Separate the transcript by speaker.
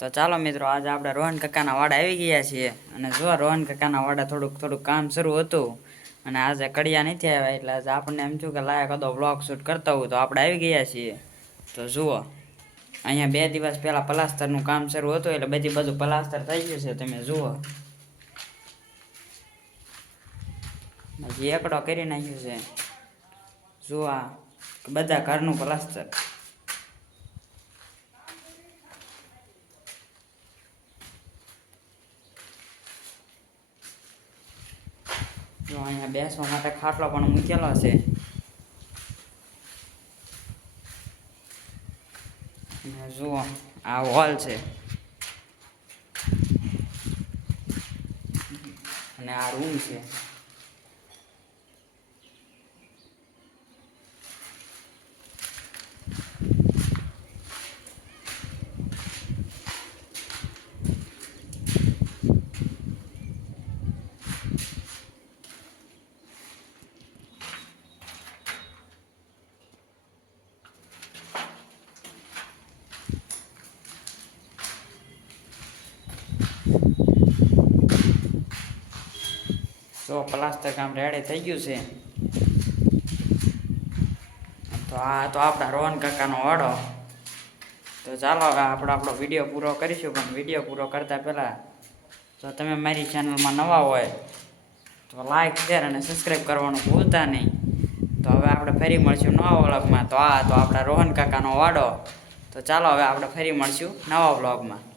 Speaker 1: તો ચાલો મિત્રો, આજે આપણે રોહન કાકાના વાડા આવી ગયા છીએ. અને જો રોહન કાકાના વાડા થોડુંક થોડુંક કામ શરૂ હતું અને આજે કડિયા નથી આવ્યા એટલે આજે આપણને એમ થયું કે લાયક હતો બ્લોગ શૂટ કરતા હોય તો આપણે આવી ગયા છીએ. તો જુઓ, અહીંયા બે દિવસ પહેલાં પ્લાસ્ટરનું કામ શરૂ હતું એટલે બધી બધું પ્લાસ્ટર થઈ ગયું છે. તમે જુઓ. હજી એકડો કરી નાખ્યું છે. જુઓ બધા ઘરનું પ્લાસ્ટર જો અહીંયા બેસવા માટે ખાટલો પણ મૂકેલો છે. જુઓ, આ હોલ છે. અને આ રૂમ છે. જો પ્લાસ્ટર કામ રેડી થઈ ગયું છે. તો આ તો આપણા રોહન કાકાનો વાડો. તો ચાલો હવે આપણે આપણો વીડિયો પૂરો કરીશું, પણ વીડિયો પૂરો કરતા પહેલાં જો તમે મારી ચેનલમાં નવા હોય, તો લાઈક શેર અને સબસ્ક્રાઈબ કરવાનું ભૂલતા નહીં. તો હવે આપણે ફરી મળશું નવા વ્લોગમાં. તો આ તો આપણા રોહન કાકાનો વાડો. તો ચાલો હવે આપણે ફરી મળશું નવા વ્લોગમાં.